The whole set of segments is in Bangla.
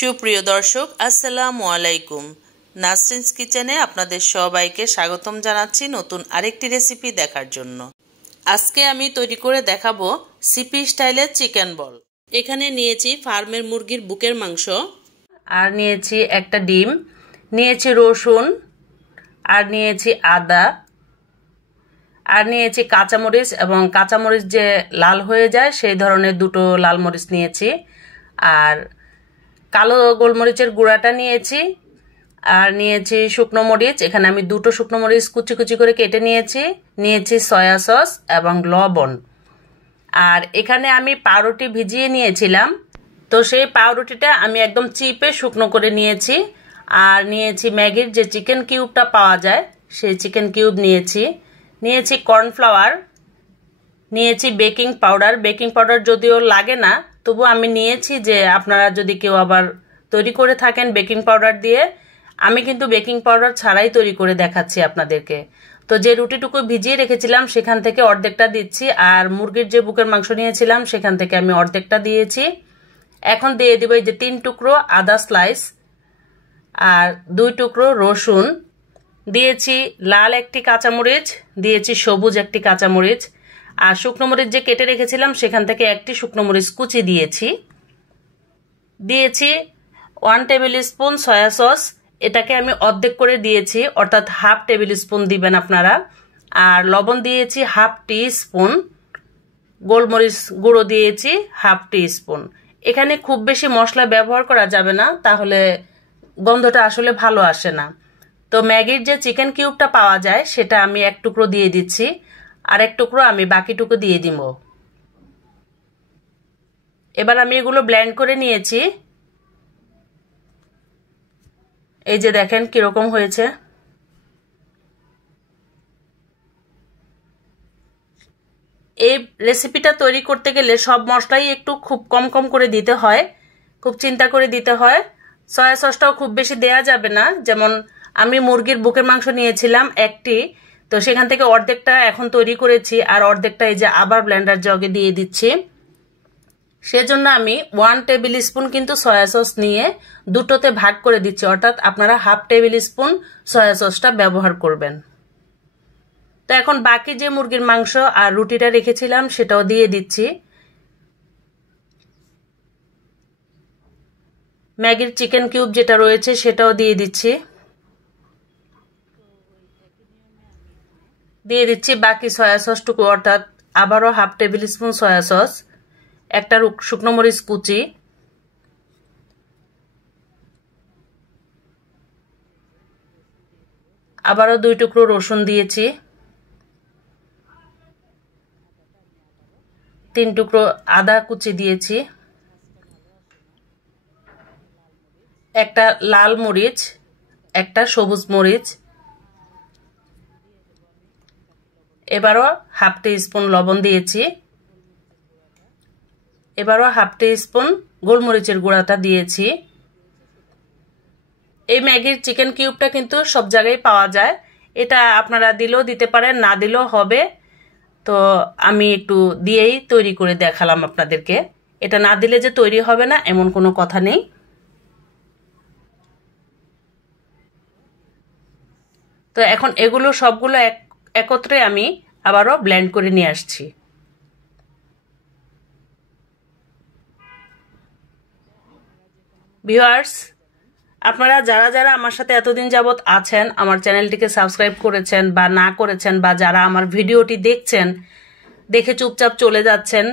সুপ্রিয় দর্শক আসসালামু আলাইকুম। নাসরিনস কিচেনে আপনাদের সবাইকে স্বাগতম জানাচ্ছি নতুন আরেকটি রেসিপি দেখার জন্য। আজকে আমি তৈরি করে দেখাবো সিপি স্টাইলের চিকেন বল। এখানে নিয়েছি ফার্মের মুরগির বুকের মাংস, আর নিয়েছি একটা ডিম, নিয়েছি রসুন, আর নিয়েছি আদা, আর নিয়েছি কাঁচামরিচ, এবং কাঁচামরিচ যে লাল হয়ে যায় সেই ধরনের দুটো লাল মরিচ নিয়েছি, আর কালো গোলমরিচের গুঁড়াটা নিয়েছি, আর নিয়েছি শুকনো মরিচ। এখানে আমি দুটো শুকনো মরিচ কুচি কুচি করে কেটে নিয়েছি সয়া সস এবং লবণ। আর এখানে আমি পাউরুটি ভিজিয়ে নিয়েছিলাম, তো সেই পাউরুটিটা আমি একদম চিপে শুকনো করে নিয়েছি। আর নিয়েছি ম্যাগির যে চিকেন কিউবটা পাওয়া যায় সেই চিকেন কিউব নিয়েছি কর্নফ্লাওয়ার, নিয়েছি বেকিং পাউডার যদিও লাগে না, তবু আমি নিয়েছি যে আপনারা যদি কেউ আবার তৈরি করে থাকেন বেকিং পাউডার দিয়ে। আমি কিন্তু বেকিং পাউডার ছাড়াই তৈরি করে দেখাচ্ছি আপনাদেরকে। তো যে রুটিটুকু ভিজিয়ে রেখেছিলাম সেখান থেকে অর্ধেকটা দিচ্ছি, আর মুরগির যে বুকের মাংস নিয়েছিলাম সেখান থেকে আমি অর্ধেকটা দিয়েছি। এখন দিয়ে দিব এই যে 3 টুকরো আদা স্লাইস, আর 2 টুকরো রসুন, দিয়েছি লাল একটি কাঁচামরিচ, দিয়েছি সবুজ একটি কাঁচামরিচ, আর শুকনো মরিচ যে কেটে রেখেছিলাম সেখান থেকে একটি শুকনো মরিচ কুচি দিয়েছি 1 টেবিল স্পুন সয়া সস। এটাকে আমি অর্ধেক করে দিয়েছি, অর্থাৎ হাফ টেবিল স্পুন দিবেন আপনারা। আর লবণ দিয়েছি হাফ টি স্পুন, গোলমরিচ গুঁড়ো দিয়েছি হাফ টি স্পুন। এখানে খুব বেশি মশলা ব্যবহার করা যাবে না, তাহলে গন্ধটা আসলে ভালো আসে না। তো ম্যাগির যে চিকেন কিউবটা পাওয়া যায় সেটা আমি 1 টুকরো দিয়ে দিচ্ছি, আর 1 টুকরো আমি বাকিটুকু দিয়ে দিব। এবার আমি এগুলো ব্লেন্ড করে নিয়েছি। এই যে দেখেন কিরকম হয়েছে। এই রেসিপিটা তৈরি করতে গেলে সব মশলাই একটু খুব কম কম করে দিতে হয়, খুব চিন্তা করে দিতে হয়। সয়া সসটাও খুব বেশি দেয়া যাবে না। যেমন আমি মুরগির বুকের মাংস নিয়েছিলাম একটি, তো সেখান থেকে অর্ধেকটা এখন তৈরি করেছি, আর অর্ধেকটা এই যে আবার ব্লেন্ডার জগে দিয়ে দিচ্ছি। সেজন্য আমি 1 টেবিল স্পুন কিন্তু সয়া সস নিয়ে দুটোতে ভাগ করে দিচ্ছি, অর্থাৎ আপনারা হাফ টেবিল স্পুন সয়া সসটা ব্যবহার করবেন। তো এখন বাকি যে মুরগির মাংস আর রুটিটা রেখেছিলাম সেটাও দিয়ে দিচ্ছি। ম্যাগির চিকেন কিউব যেটা রয়েছে সেটাও দিয়ে দিচ্ছি। দিয়ে দিচ্ছি বাকি সয়া সসটুকু, অর্থাৎ আবারও half table spoon soya sauce, একটা শুকনো মরিচ কুচি, আবারও 2 টুকরো রসুন দিয়েছি, 3 টুকরো আদা কুচি দিয়েছি, একটা লাল মরিচ, একটা সবুজ মরিচ, এবারও হাফ টি স্পুন লবণ দিয়েছি, এবারও হাফ টি স্পুন গোলমরিচের গুঁড়াটা দিয়েছি। এই ম্যাগির চিকেন কিউবটা কিন্তু সব জায়গায় পাওয়া যায়, এটা আপনারা দিলেও দিতে পারেন, না দিলেও হবে। তো আমি একটু দিয়েই তৈরি করে দেখালাম আপনাদেরকে। এটা না দিলে যে তৈরি হবে না এমন কোনো কথা নেই। তো এখন এগুলো সবগুলো একত্রে আমি আবারও ব্লেন্ড করে নিয়ে আসছি। ভিউয়ার্স, আপনারা যারা যারা আমার সাথে এতদিন যাবত আছেন, আমার চ্যানেলটিকে সাবস্ক্রাইব করেছেন বা না করেছেন, বা যারা আমার ভিডিওটি দেখছেন দেখে চুপচাপ চলে যাচ্ছেন,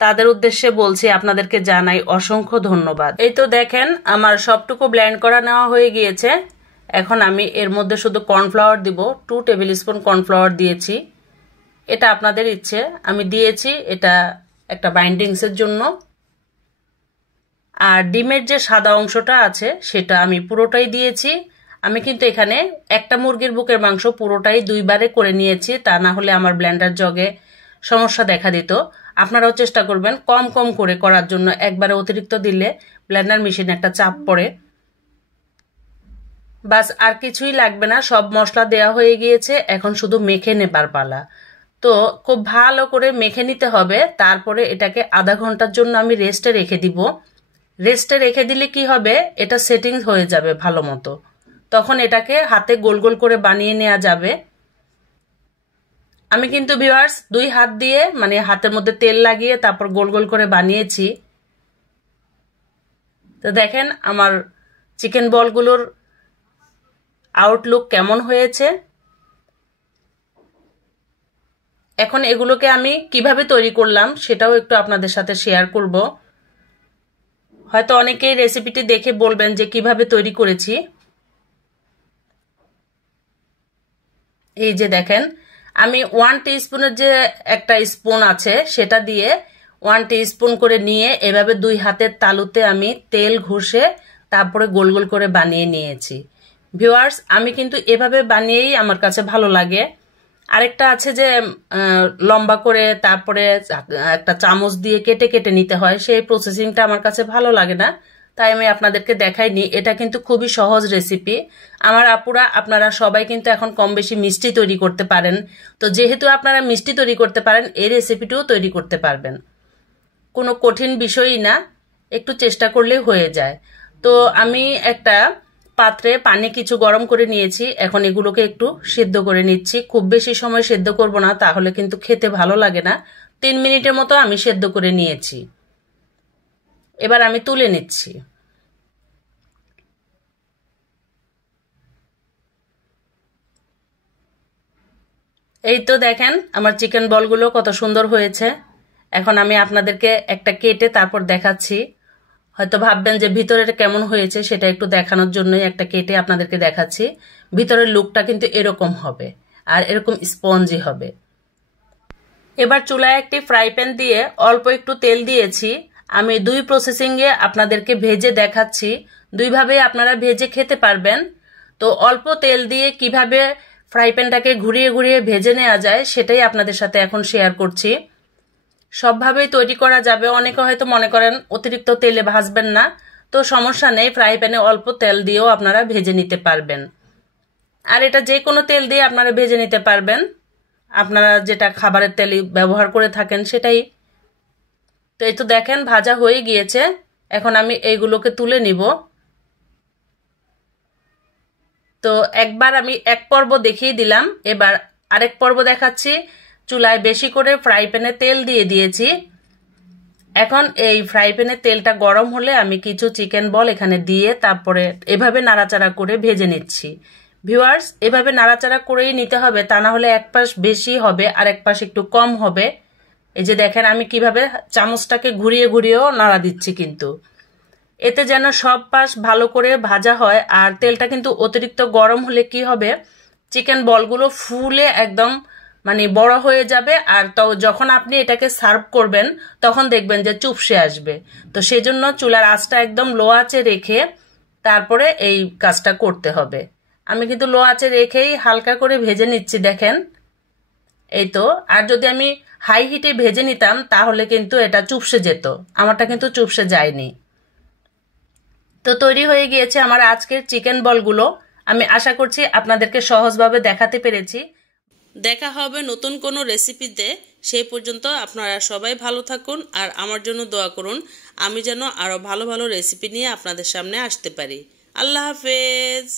তাদের উদ্দেশ্যে বলছি আপনাদেরকে জানাই অসংখ্য ধন্যবাদ। এই তো দেখেন আমার সবটুকু ব্লেন্ড করা নেওয়া হয়ে গিয়েছে। এখন আমি এর মধ্যে শুধু কর্নফ্লাওয়ার দিব, 2 টেবিল স্পুন কর্নফ্লাওয়ার দিয়েছি। এটা আপনাদের ইচ্ছে, আমি দিয়েছি এটা একটা বাইন্ডিংসের জন্য। আর ডিমের যে সাদা অংশটা আছে সেটা আমি পুরোটাই দিয়েছি। আমি কিন্তু এখানে একটা মুরগির বুকের মাংস পুরোটাই 2 বারে করে নিয়েছি, তা না হলে আমার ব্লেন্ডার জগে সমস্যা দেখা দিত। আপনারাও চেষ্টা করবেন কম কম করে করার জন্য, একবারে অতিরিক্ত দিলে ব্লেন্ডার মেশিনে একটা চাপ পড়ে। বাস আর কিছুই লাগবে না, সব মশলা দেওয়া হয়ে গিয়েছে, এখন শুধু মেখে নেবার পালা। তো খুব ভালো করে মেখে নিতে হবে, তারপরে এটাকে আধা ঘন্টার জন্য আমি রেস্টে রেখে দিব। রেস্টে রেখে দিলে কি হবে, এটা সেটিং হয়ে যাবে ভালো মতো। তখন এটাকে হাতে গোল গোল করে বানিয়ে নেওয়া যাবে। আমি কিন্তু ভিউয়ার্স 2 হাত দিয়ে মানে হাতের মধ্যে তেল লাগিয়ে তারপর গোল গোল করে বানিয়েছি। তো দেখেন আমার চিকেন বলগুলোর আউটলুক কেমন হয়েছে। এখন এগুলোকে আমি কিভাবে তৈরি করলাম সেটাও একটু আপনাদের সাথে শেয়ার করব। হয়তো অনেকেই রেসিপিটি দেখে বলবেন যে কিভাবে তৈরি করেছি। এই যে দেখেন, আমি 1 টিস্পুনের যে একটা স্পুন আছে সেটা দিয়ে 1 টিস্পুন করে নিয়ে এভাবে 2 হাতের তালুতে আমি তেল ঘষে তারপরে গোল গোল করে বানিয়ে নিয়েছি। ভিউয়ার্স, আমি কিন্তু এভাবে বানিয়েই আমার কাছে ভালো লাগে। আরেকটা আছে যে লম্বা করে তারপরে একটা চামচ দিয়ে কেটে কেটে নিতে হয়, সেই প্রসেসিংটা আমার কাছে ভালো লাগে না, তাই আমি আপনাদেরকে দেখাইনি। এটা কিন্তু খুবই সহজ রেসিপি। আমার আপুরা আপনারা সবাই কিন্তু এখন কম বেশি মিষ্টি তৈরি করতে পারেন। তো যেহেতু আপনারা মিষ্টি তৈরি করতে পারেন, এই রেসিপিটিও তৈরি করতে পারবেন। কোনো কঠিন বিষয়ই না, একটু চেষ্টা করলেই হয়ে যায়। তো আমি একটা পাত্রে পানি কিছু গরম করে নিয়েছি। এখন এগুলোকে একটু সেদ্ধ করে নিচ্ছি। খুব বেশি সময় সেদ্ধ করব না, তাহলে কিন্তু খেতে ভালো লাগে না। 3 মিনিটের মতো আমি সেদ্ধ করে নিয়েছি। এবার আমি তুলে নিচ্ছি। এই তো দেখেন আমার চিকেন বলগুলো কত সুন্দর হয়েছে। এখন আমি আপনাদেরকে একটা কেটে তারপর দেখাচ্ছি। হয়তো ভাববেন যে ভিতরের কেমন হয়েছে, সেটা একটু দেখানোর জন্যই একটা কেটে আপনাদেরকে দেখাচ্ছি। ভিতরের লুকটা কিন্তু এরকম হবে আর এরকম স্পঞ্জি হবে। এবার চুলায় একটি ফ্রাই প্যান দিয়ে অল্প একটু তেল দিয়েছি। আমি 2 প্রসেসিংয়ে আপনাদেরকে ভেজে দেখাচ্ছি। 2 ভাবে আপনারা ভেজে খেতে পারবেন। তো অল্প তেল দিয়ে কিভাবে ফ্রাই প্যানটাকে ঘুরিয়ে ঘুরিয়ে ভেজে নেওয়া যায় সেটাই আপনাদের সাথে এখন শেয়ার করছি। সবভাবেই তৈরি করা যাবে। অনেকে হয়তো মনে করেন অতিরিক্ত তেলে ভাজবেন না, তো সমস্যা নেই, ফ্রাই প্যানে অল্প তেল দিয়েও আপনারা ভেজে নিতে পারবেন। আর এটা যে কোনো তেল দিয়ে আপনারা ভেজে নিতে পারবেন, আপনারা যেটা খাবারের তেল ব্যবহার করে থাকেন সেটাই। তো এই তো দেখেন ভাজা হয়ে গিয়েছে। এখন আমি এইগুলোকে তুলে নিব। তো একবার আমি এক পর্ব দেখিয়ে দিলাম, এবার আরেক পর্ব দেখাচ্ছি। চুলায় বেশি করে ফ্রাই প্যানে তেল দিয়ে দিয়েছি। এখন এই ফ্রাই প্যানে তেলটা গরম হলে আমি কিছু চিকেন বল এখানে দিয়ে তারপরে এভাবে নাড়াচাড়া করে ভেজে নিচ্ছি। ভিউয়ার্স, এভাবে নাড়াচাড়া করেই নিতে হবে, তা না হলে এক পাশ বেশি হবে আর এক পাশ একটু কম হবে। এই যে দেখেন আমি কিভাবে চামচটাকে ঘুরিয়ে ঘুরিয়েও নাড়া দিচ্ছি, কিন্তু এতে যেন সব পাশ ভালো করে ভাজা হয়। আর তেলটা কিন্তু অতিরিক্ত গরম হলে কি হবে, চিকেন বলগুলো ফুলে একদম মানে বড় হয়ে যাবে। আর তো যখন আপনি এটাকে সার্ভ করবেন তখন দেখবেন যে চুপসে আসবে। তো সেজন্য চুলার আঁচটা একদম লো আঁচে রেখে তারপরে এই কাজটা করতে হবে। আমি কিন্তু লো আঁচে রেখেই হালকা করে ভেজে নিচ্ছি, দেখেন। এই তো, আর যদি আমি হাই হিটে ভেজে নিতাম তাহলে কিন্তু এটা চুপসে যেত। আমারটা কিন্তু চুপসে যায়নি। তো তৈরি হয়ে গিয়েছে আমার আজকের চিকেন বলগুলো। আমি আশা করছি আপনাদেরকে সহজভাবে দেখাতে পেরেছি। দেখা হবে নতুন কোনো রেসিপিতে। সেই পর্যন্ত আপনারা সবাই ভালো থাকুন আর আমার জন্য দোয়া করুন, আমি যেন আরও ভালো ভালো রেসিপি নিয়ে আপনাদের সামনে আসতে পারি। আল্লাহ হাফেজ।